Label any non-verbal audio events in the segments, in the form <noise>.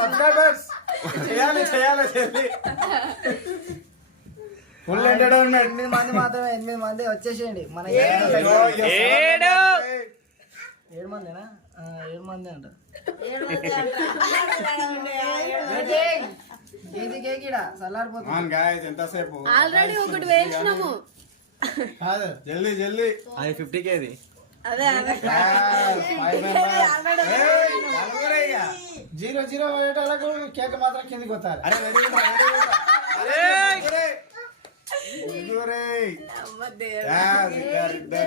Subscribers. చేయాలి చేయాలి చెల్లి ఫుల్ ఎంటర్టైన్మెంట్. ఎనిమిది మంది మాత్రమే ఎనిమిది మంది వచ్చేసేయండి. మన ఏడు. ఏడు మందినా? ఆ, ఏడు మంది అంట. KG cake? ఇడ చల్లారిపోతుంది గాయస్ ఎంతసేపు? ఆల్రెడీ ఒకటి వేసినాము. కాదు జల్దీ జల్దీ. అది ఫిఫ్టీ కేది. అదే అదే. జీరో జీరో పోయేటోళ్ళకు కేక్ మాత్రం కిందికి వస్తారు అరే రెడీ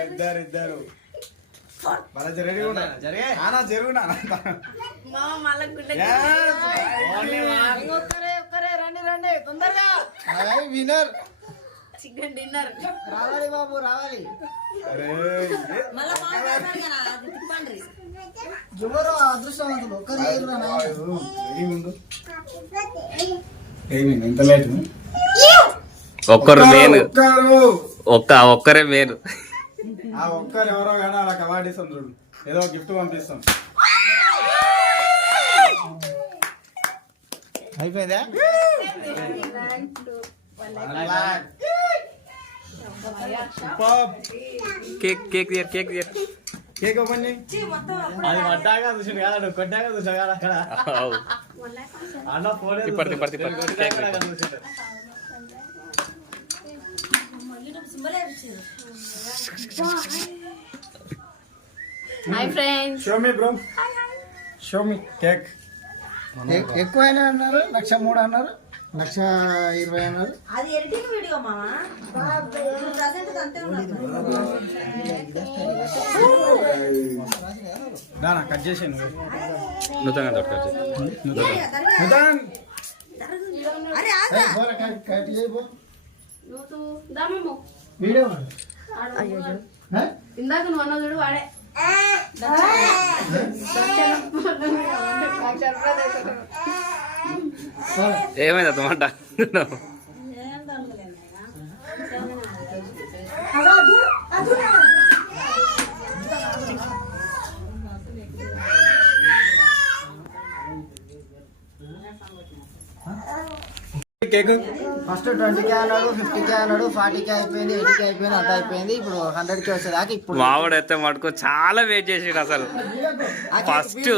ఇద్దరు ఇద్దరు రెడీ ఉన్నా జరిగే ఆనా జరుగునా మళ్ళా వినర్. Chicken dinner. రావాలి బాబు రావాలి. అరే ఎవరో అదృష్టవంతులు? ఒక్కరు లేరు రా నాయన. రెడీ ఉండు ఏమి ఎంత లేట్ ఒక్కరు మెయిన్ ఒక్కరు. ఒక్క ఒక్కరే మెయిన్ ఆ ఒక్కరు ఎవరో కానీ అలా అవార్డు ఇస్తాం చూడు. ఏదో గిఫ్ట్ పంపిస్తాం. అయిపోయిందా. Cake cake తీయర్ cake తీయర్. Cake open అది పడ్డాక చూసిండు కదా నువ్వు కొట్టాక చూసావు కదా అక్కడ. అన్న. Cake తిప్పడు. Hi friends show me bro show me cake ఎక్కువ అన్నారు లక్ష మూడు అన్నారు? లక్ష ఇరవై అన్నారు. అది ఎడిటింగ్ వీడియో మామా? ప్రజెంట్ అంతే కట్ చేసి నువ్వు. నూతనంగా దొరకచ్చు నుదాన్ అరే ఏయ్, పోరా, కట్- కట్ చేయి పో. నువ్వు దామేమో వీడియో ఆ? ఇందాక నువ్వు అన్న చూడు వాడే. పోరా. ఏమైంది అతమాట కేక్? ఫస్ట్ ట్వంటీ కే అన్నాడు ఫిఫ్టీ కే అన్నాడు ఫార్టీ కే అయిపోయింది ఎయిటీ కే అయిపోయింది అంత అయిపోయింది. ఇప్పుడు హండ్రెడ్ కే వచ్చేదాకా ఇప్పుడు మావాడైతే మటుకు చాలా వెయిట్ చేసిండు అసలు. ఫస్ట్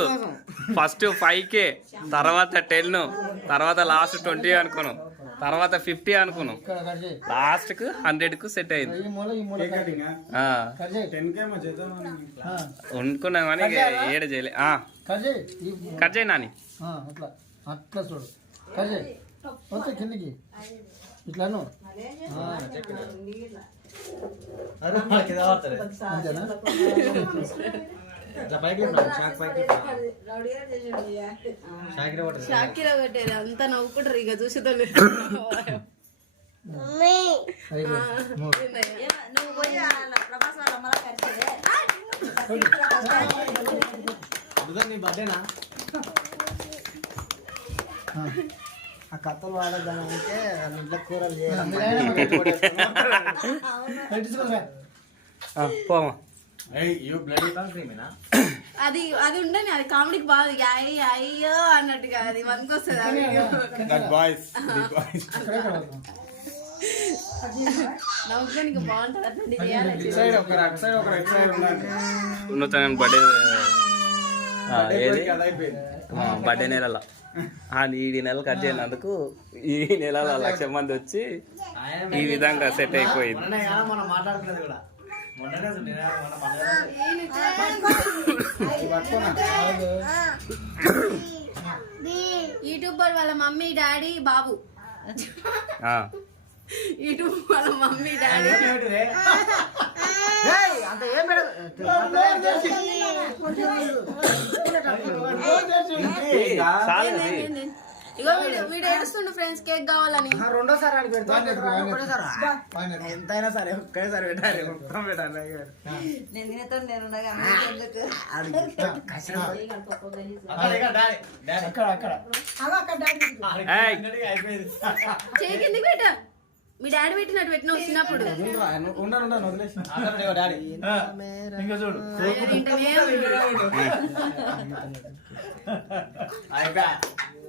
ఫస్ట్ ఫైవ్ కే తర్వాత టెన్ తర్వాత లాస్ట్ ట్వంటీ అనుకున్నాం తర్వాత ఫిఫ్టీ అనుకున్నాం. లాస్ట్కు హండ్రెడ్కు సెట్ అయింది. అనుకున్నాం కానీ ఏడ చేయలే. ఆ, కట్ చేయి. నాని. అట్లా. అట్లా చూడు. కట్ చేయి. వస్తే కిందికి. ఇట్లాను ఆ, అంతేనా? <laughs> <laughs> షాకిరా కొట్టారు అంతా నవ్వుకుంటారు ఇక చూసేటోళ్ళు. అయిపోయింది మూడు. నువ్వు పోయి వాళ్ళ ప్రభాస్ వాళ్ళ అమ్మలా కలిసి అద్భుతం, నీ బర్త్డేనా? ఆ. కథలు వాడదానంటే వాళ్ళ ఇంట్లో కూరలు చేయాలి. పోమా ఏయ్ యూ బ్లడ్ క్రీమేనా అది అది ఉండని అది కామెడీకి బాగా అయ్యి అయ్యో అన్నట్టుగా అది వద్దాం. నవ్వుకోనికి బాగుంటుంది అట్లాంటి చేయాలి బర్త్డే ఆ, ఏది? అది అయిపోయింది. బర్త్డే నెలలో. ఆ, ఈ నెల కట్ చేయనందుకు ఈ నెలలో లక్ష మంది వచ్చి ఈ విధంగా సెట్ అయిపోయింది. మనం కూడా. మొన్ననే అసలు నేను మొన్న పండుగ యూట్యూబర్ వాళ్ళ మమ్మీ డాడీ బాబు. ఆ, యూట్యూబ్ వాళ్ళ మమ్మీ డాడీ. ఏయ్, అంత ఏం? ఇగో వీడు వీడు ఏడుస్తుండు ఫ్రెండ్స్ కేక్ కావాలని. ఆ, రెండోసారి ఆడికి పెడతాం ఒకటేసారి? ఎంతైనా సరే ఒకేసారి పెట్టాలి మొత్తం పెట్టాలి. నేను నేను ఎందుకు? పెట్ట? మీ డాడీ పెట్టినట్టు డాడీ. ఇంకా చూడు.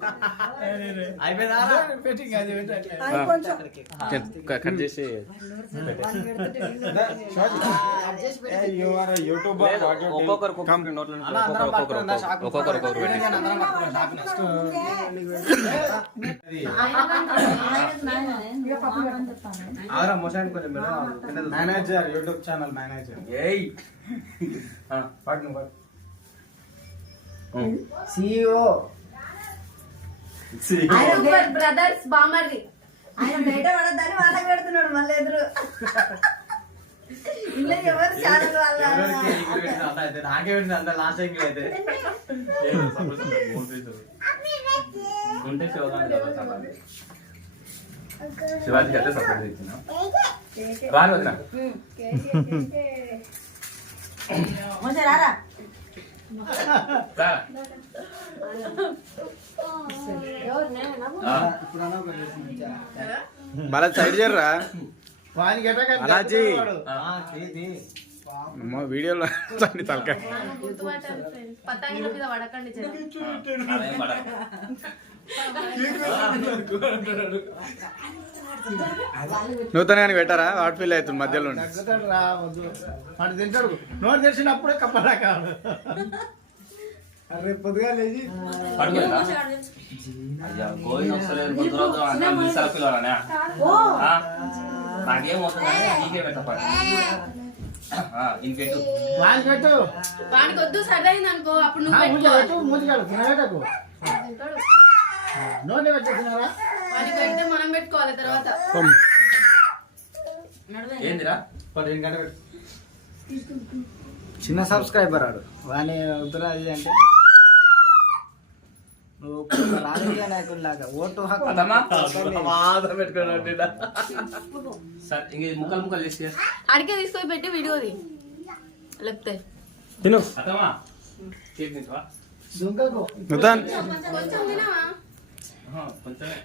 ఆయన వింటనే ఉన్నాడు. అయిపోయా అయిపోయిందా పెట్టింగ్ అది పెట్టట్లే అది కొంచెం కట్ చేసి యు ఆర్ యూట్యూబర్ లేదు, ఒక్కొక్కరు ఒక్కొక్కరు నోట్లో నుంచి ఒక్కొక్కరు ఒక్కొక్కరు ఒక్కొక్కరు ఒక్కొక్కరు ఒక్కొక్కరు పెట్టి ఆగరా మోసానికి కొంచెం madam manager YouTube channel manager ఏయ్ పాటు నువ్వు పాటు. బ్రదర్స్ బామర్ది. ఆయన బయట పడద్దని వాళ్ళకి పెడుతున్నాడు మళ్ళీ ఎదురు. ఇంట్లో ఎవరు ఛానల్ వాళ్ళ నాకే పెట్టింది అంత లాస్ట్ టైం అయితే. ఉంటే శివగాంధీ చదవాలి శివాజీకి అయితే సపోర్ట్ ఇచ్చిన రాని వదిన. మంచిగా రారా? రా. <laughs> ఆ, మళ్ళీ సైడ్ చేయరా అలాజీ. వీడియోలో తలక నూతన పెట్టారా వాట్ ఫీల్ అవుతుంది మధ్యలో ఉండి. తగ్గుతాడు నోరు కప్పలా కాదు అరే పొద్దుగా లేచి? నాకేం వస్తుంది నీకే పెట్టపడి ఇంకెటు వానికి పెట్టు. వానికి వద్దు సరైంది అనుకో అప్పుడు ఆ, నువ్వు ముందు పెట్టుకో. పెట్టు మూతికాడు తినబెట్టకు తింటాడు. నోరు పెట్టేసినారా వానికి పెడితే మనం పెట్టుకోవాలి తర్వాత. ఏందిరా? చిన్న సబ్స్క్రైబర్ ఆడు. వాని వద్దురా అది అంటే నువ్వు రాజకీయ ఓటు సరే ఇంక ఇది ముక్కలు ముక్కలు చేసి అడిగే తీసుకొని పెట్టి వీడియోది లేకపోతే. తిను. కొంచెం తినవా? కొంచెమే.